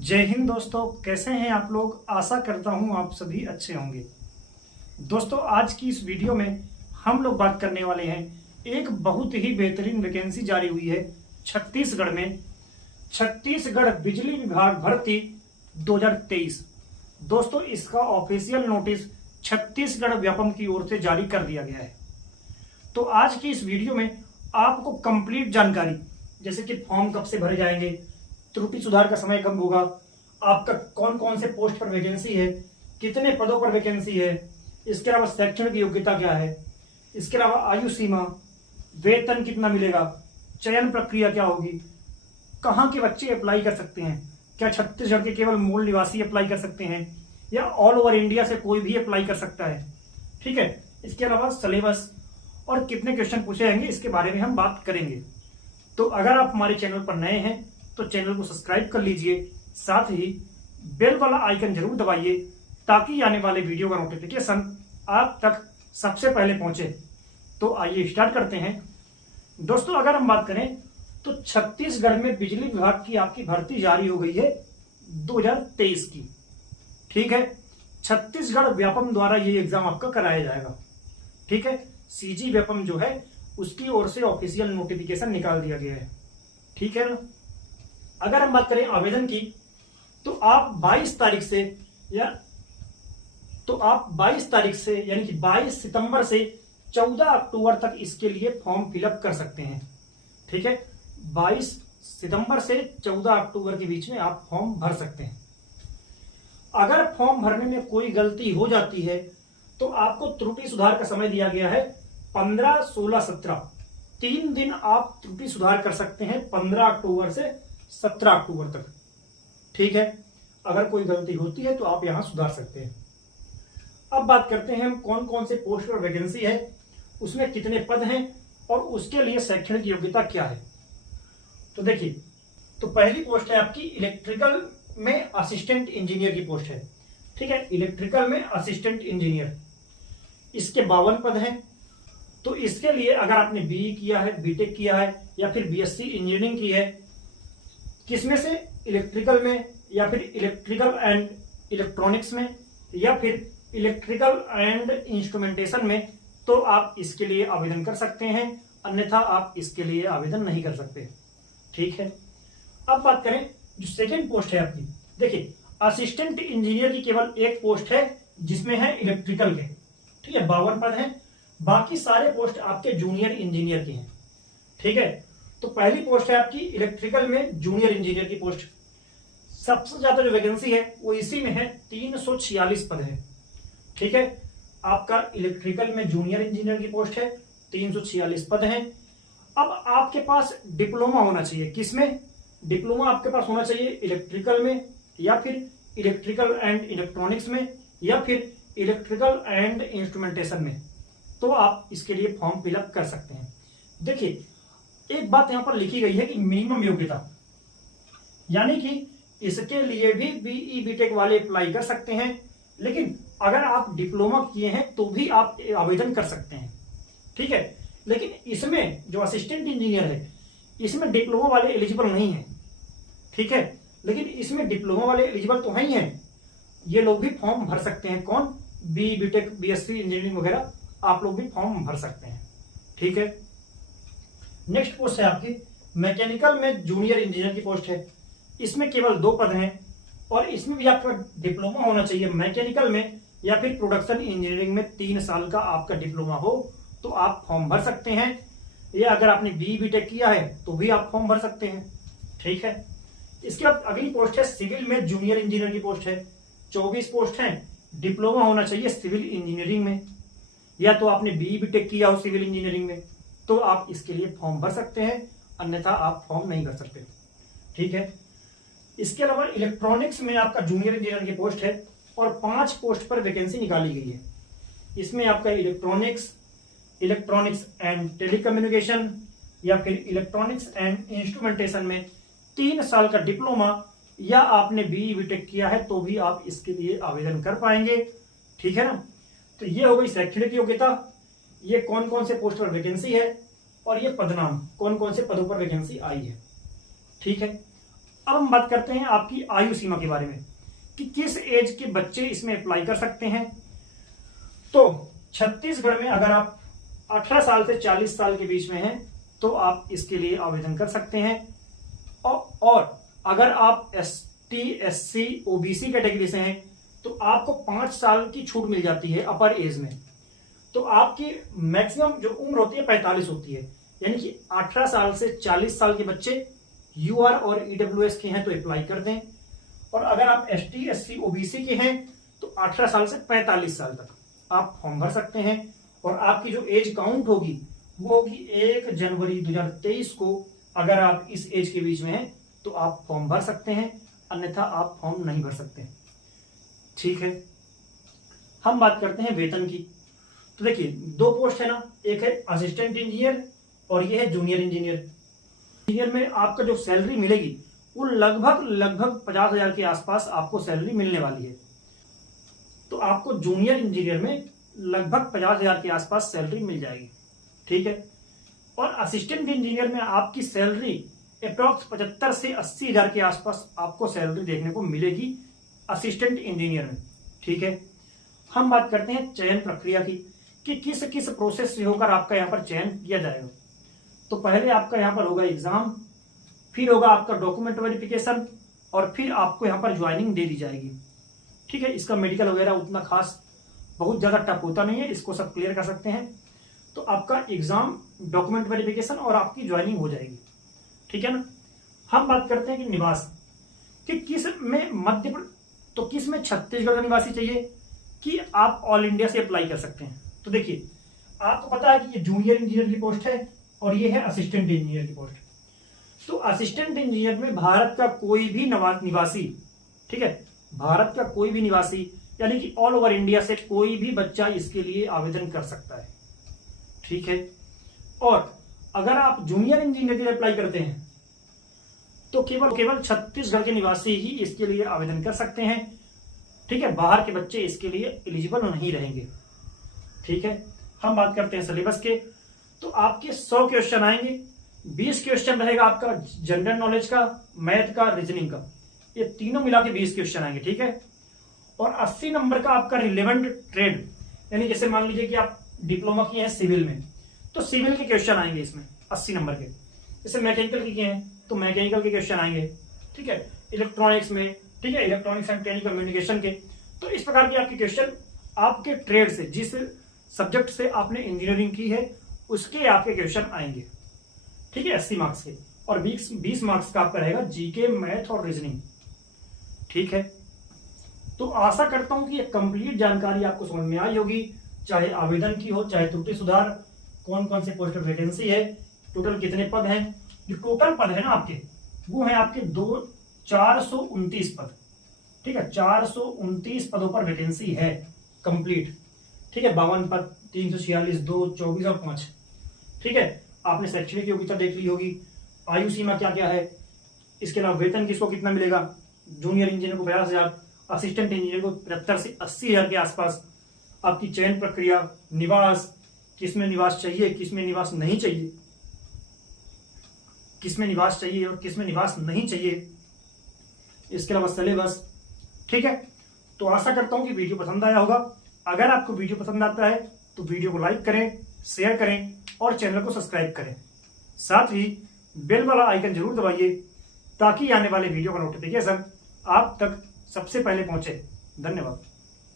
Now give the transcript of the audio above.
जय हिंद दोस्तों, कैसे हैं आप लोग। आशा करता हूं आप सभी अच्छे होंगे। दोस्तों, आज की इस वीडियो में हम लोग बात करने वाले हैं एक बहुत ही बेहतरीन वैकेंसी जारी हुई है छत्तीसगढ़ में। छत्तीसगढ़ बिजली विभाग भर्ती 2023। दोस्तों, इसका ऑफिशियल नोटिस छत्तीसगढ़ व्यापम की ओर से जारी कर दिया गया है। तो आज की इस वीडियो में आपको कंप्लीट जानकारी, जैसे कि फॉर्म कब से भरे जाएंगे, त्रुटि सुधार का समय कब होगा, आपका कौन कौन से पोस्ट पर वैकेंसी है, कितने पदों पर वैकेंसी है, इसके अलावा शैक्षणिक योग्यता क्या है, इसके अलावा आयु सीमा, वेतन कितना मिलेगा, चयन प्रक्रिया क्या होगी, कहाँ के बच्चे अप्लाई कर सकते हैं, क्या छत्तीसगढ़ के केवल मूल निवासी अप्लाई कर सकते हैं या ऑल ओवर इंडिया से कोई भी अप्लाई कर सकता है। ठीक है, इसके अलावा सिलेबस और कितने क्वेश्चन पूछे जाएंगे इसके बारे में हम बात करेंगे। तो अगर आप हमारे चैनल पर नए हैं तो चैनल को सब्सक्राइब कर लीजिए, साथ ही बेल वाला आइकन जरूर दबाइए ताकि आने वाले वीडियो का नोटिफिकेशन आप तक सबसे पहले पहुंचे। तो आइए स्टार्ट करते हैं। दोस्तों, अगर हम बात करें तो छत्तीसगढ़ में बिजली विभाग की आपकी भर्ती जारी हो गई है 2023 की। ठीक है, छत्तीसगढ़ व्यापम द्वारा ये एग्जाम आपका कराया जाएगा। ठीक है, सीजी व्यापम जो है उसकी ओर से ऑफिशियल नोटिफिकेशन निकाल दिया गया है। ठीक है ना। अगर हम बात करें आवेदन की तो आप 22 तारीख से यानी कि 22 सितंबर से 14 अक्टूबर तक इसके लिए फॉर्म फिलअप कर सकते हैं। ठीक है, 22 सितंबर से 14 अक्टूबर के बीच में आप फॉर्म भर सकते हैं। अगर फॉर्म भरने में कोई गलती हो जाती है तो आपको त्रुटि सुधार का समय दिया गया है 15, 16, 17। 3 दिन आप त्रुटि सुधार कर सकते हैं 15 अक्टूबर से 17 अक्टूबर तक। ठीक है, अगर कोई गलती होती है तो आप यहां सुधार सकते हैं। अब बात करते हैं हम कौन कौन से पोस्ट पर वैकेंसी है, उसमें कितने पद हैं और उसके लिए शैक्षणिक योग्यता क्या है। तो देखिए, तो पहली पोस्ट है आपकी इलेक्ट्रिकल में असिस्टेंट इंजीनियर की पोस्ट है। ठीक है, इलेक्ट्रिकल में असिस्टेंट इंजीनियर, इसके 52 पद हैं। तो इसके लिए अगर आपने बीई किया है, बीटेक किया है या फिर बीएससी इंजीनियरिंग की है, किसमें से, इलेक्ट्रिकल में या फिर इलेक्ट्रिकल एंड इलेक्ट्रॉनिक्स में या फिर इलेक्ट्रिकल एंड इंस्ट्रूमेंटेशन में, तो आप इसके लिए आवेदन कर सकते हैं, अन्यथा आप इसके लिए आवेदन नहीं कर सकते। ठीक है, अब बात करें जो सेकेंड पोस्ट है आपकी। देखिए, असिस्टेंट इंजीनियर की केवल एक पोस्ट है जिसमें है इलेक्ट्रिकल के। ठीक है, 52 पद हैं, बाकी सारे पोस्ट आपके जूनियर इंजीनियर के हैं। ठीक है, तो पहली पोस्ट है आपकी इलेक्ट्रिकल में जूनियर इंजीनियर की पोस्ट। सबसे ज्यादा जो वैकेंसी है वो इसी में है, 346 पद है। ठीक है, आपका इलेक्ट्रिकल में जूनियर इंजीनियर की पोस्ट है, 346 पद हैं। अब आपके पास डिप्लोमा होना चाहिए, किसमें, डिप्लोमा आपके पास होना चाहिए इलेक्ट्रिकल में या फिर इलेक्ट्रिकल एंड इलेक्ट्रॉनिक्स में या फिर इलेक्ट्रिकल एंड इंस्ट्रूमेंटेशन में, तो आप इसके लिए फॉर्म फिलअप कर सकते हैं। देखिए, एक बात यहां पर लिखी गई है कि मिनिमम योग्यता, यानी कि इसके लिए भी बीई बीटेक वाले अप्लाई कर सकते हैं, लेकिन अगर आप डिप्लोमा किए हैं तो भी आप आवेदन कर सकते हैं। ठीक है, लेकिन इसमें जो असिस्टेंट इंजीनियर है इसमें डिप्लोमा वाले एलिजिबल नहीं है। ठीक है, लेकिन इसमें डिप्लोमा वाले एलिजिबल तो ही हैं, ये लोग भी फॉर्म भर सकते हैं। कौन, बीई बीटेक बीएससी इंजीनियरिंग वगैरह आप लोग भी फॉर्म भर सकते हैं। ठीक है, नेक्स्ट पोस्ट है आपकी मैकेनिकल में जूनियर इंजीनियर की पोस्ट है। इसमें केवल 2 पद हैं और इसमें भी आपका डिप्लोमा होना चाहिए मैकेनिकल में या फिर प्रोडक्शन इंजीनियरिंग में 3 साल का आपका डिप्लोमा हो तो आप फॉर्म भर सकते हैं, या अगर आपने बीई बीटेक किया है तो भी आप फॉर्म भर सकते हैं। ठीक है, इसके बाद अगली पोस्ट है सिविल में जूनियर इंजीनियर की पोस्ट है। 24 पोस्ट है, डिप्लोमा होना चाहिए सिविल इंजीनियरिंग में, या तो आपने बीई बीटेक किया हो सिविल इंजीनियरिंग में तो आप इसके लिए फॉर्म भर सकते हैं, अन्यथा आप फॉर्म नहीं भर सकते। ठीक है, इसके अलावा इलेक्ट्रॉनिक्स में आपका जूनियर इंजीनियर की पोस्ट है और 5 पोस्ट पर वैकेंसी निकाली गई है। इसमें आपका इलेक्ट्रॉनिक्स एंड टेलीकम्युनिकेशन या फिर इलेक्ट्रॉनिक्स एंड इंस्ट्रूमेंटेशन में 3 साल का डिप्लोमा या आपने बीई बीटेक किया है तो भी आप इसके लिए आवेदन कर पाएंगे। ठीक है ना। तो ये हो गई शैक्षणिक योग्यता, ये कौन कौन से पोस्ट पर वैकेंसी है और ये पदनाम, कौन कौन से पदों पर वैकेंसी आई है। ठीक है, अब हम बात करते हैं आपकी आयु सीमा के बारे में कि किस एज के बच्चे इसमें अप्लाई कर सकते हैं। तो छत्तीसगढ़ में अगर आप 18 साल से 40 साल के बीच में हैं तो आप इसके लिए आवेदन कर सकते हैं। और अगर आप ST SC OBC कैटेगरी से हैं तो आपको 5 साल की छूट मिल जाती है अपर एज में। तो आपकी मैक्सिमम जो उम्र होती है 45 होती है, यानी कि 18 साल से 40 साल के बच्चे UR और EWS के हैं तो अप्लाई कर दें। और अगर आप ST SC OBC के हैं तो 18 साल से 45 साल तक आप फॉर्म भर सकते हैं। और आपकी जो एज काउंट होगी वो होगी 1 जनवरी 2023 को। अगर आप इस एज के बीच में हैं तो आप फॉर्म भर सकते हैं, अन्यथा आप फॉर्म नहीं भर सकते। ठीक है, हम बात करते हैं वेतन की। तो देखिए 2 पोस्ट है ना, एक है असिस्टेंट इंजीनियर और ये है जूनियर इंजीनियर। इंजीनियर में आपका जो सैलरी मिलेगी वो लगभग 50,000 के आसपास आपको सैलरी मिलने वाली है। तो आपको जूनियर इंजीनियर में लगभग 50,000 के आसपास सैलरी मिल जाएगी। ठीक है, और असिस्टेंट इंजीनियर में आपकी सैलरी अप्रॉक्स 75 से 80,000 के आसपास आपको सैलरी देखने को मिलेगी असिस्टेंट इंजीनियर में। ठीक है, हम बात करते हैं चयन प्रक्रिया की कि किस किस प्रोसेस से होकर आपका यहाँ पर चयन किया जाएगा। तो पहले आपका यहाँ पर होगा एग्जाम, फिर होगा आपका डॉक्यूमेंट वेरिफिकेशन और फिर आपको यहाँ पर ज्वाइनिंग दे दी जाएगी। ठीक है, इसका मेडिकल वगैरह उतना खास बहुत ज्यादा टफ होता नहीं है, इसको सब क्लियर कर सकते हैं। तो आपका एग्जाम, डॉक्यूमेंट वेरिफिकेशन और आपकी ज्वाइनिंग हो जाएगी। ठीक है ना। हम बात करते हैं कि निवास कि किस में किस में छत्तीसगढ़ का निवासी चाहिए कि आप ऑल इंडिया से अप्लाई कर सकते हैं। तो देखिए आपको पता है कि ये जूनियर इंजीनियर की पोस्ट है और ये है असिस्टेंट इंजीनियर की पोस्ट। तो असिस्टेंट इंजीनियर में भारत का कोई भी निवासी, ठीक है, भारत का कोई भी निवासी यानी कि ऑल ओवर इंडिया से कोई भी बच्चा इसके लिए आवेदन कर सकता है। ठीक है, और अगर आप जूनियर इंजीनियर के लिए अप्लाई करते हैं तो केवल छत्तीसगढ़ के निवासी ही इसके लिए आवेदन कर सकते हैं। ठीक है, बाहर के बच्चे इसके लिए एलिजिबल नहीं रहेंगे। ठीक है, हम बात करते हैं सिलेबस के। तो आपके 100 क्वेश्चन आएंगे, 20 क्वेश्चन रहेगा आपका जनरल नॉलेज का, मैथ का, रीजनिंग का, ये तीनों मिला के 20 क्वेश्चन आएंगे। ठीक है, और 80 नंबर का आपका रिलेवेंट ट्रेड, यानी जैसे मान लीजिए कि आप डिप्लोमा किए हैं सिविल में तो सिविल के क्वेश्चन आएंगे इसमें 80 नंबर के। जैसे मैकेनिकल के किए हैं तो मैकेनिकल के क्वेश्चन आएंगे। ठीक है, इलेक्ट्रॉनिक्स में, ठीक है, इलेक्ट्रॉनिक्स एंड टेली कम्युनिकेशन के। तो इस प्रकार के आपके क्वेश्चन आपके ट्रेड से, जिस सब्जेक्ट से आपने इंजीनियरिंग की है उसके आपके क्वेश्चन आएंगे। ठीक है, 80 मार्क्स के, और 20 मार्क्स का आपका रहेगा जीके, मैथ और रीजनिंग। ठीक है, तो आशा करता हूं कि ये कंप्लीट जानकारी आपको समझ में आई होगी, चाहे आवेदन की हो, चाहे त्रुटि सुधार, कौन कौन से पोस्ट वैकेंसी है, टोटल कितने पद हैं। जो टोटल पद है ना आपके, वो है आपके 429 पद। ठीक है, 429 पदों पर वैकेंसी है कंप्लीट। ठीक है, 52 पद, 346, 2, 24 और 5। ठीक है, आपने शैक्षणिक योग्यता देख ली होगी, आयु सीमा क्या क्या है, इसके अलावा वेतन किसको कितना मिलेगा, जूनियर इंजीनियर को 50,000, असिस्टेंट इंजीनियर को 75 से 80,000 के आसपास, आपकी चयन प्रक्रिया, निवास, किसमें निवास चाहिए, किसमें निवास नहीं चाहिए, किसमें निवास चाहिए और किसमें निवास नहीं चाहिए, इसके अलावा सिलेबस। ठीक है, तो आशा करता हूं कि वीडियो पसंद आया होगा। अगर आपको वीडियो पसंद आता है तो वीडियो को लाइक करें, शेयर करें और चैनल को सब्सक्राइब करें। साथ ही बेल वाला आइकन जरूर दबाइए ताकि आने वाले वीडियो का नोटिफिकेशन आप तक सबसे पहले पहुंचे। धन्यवाद।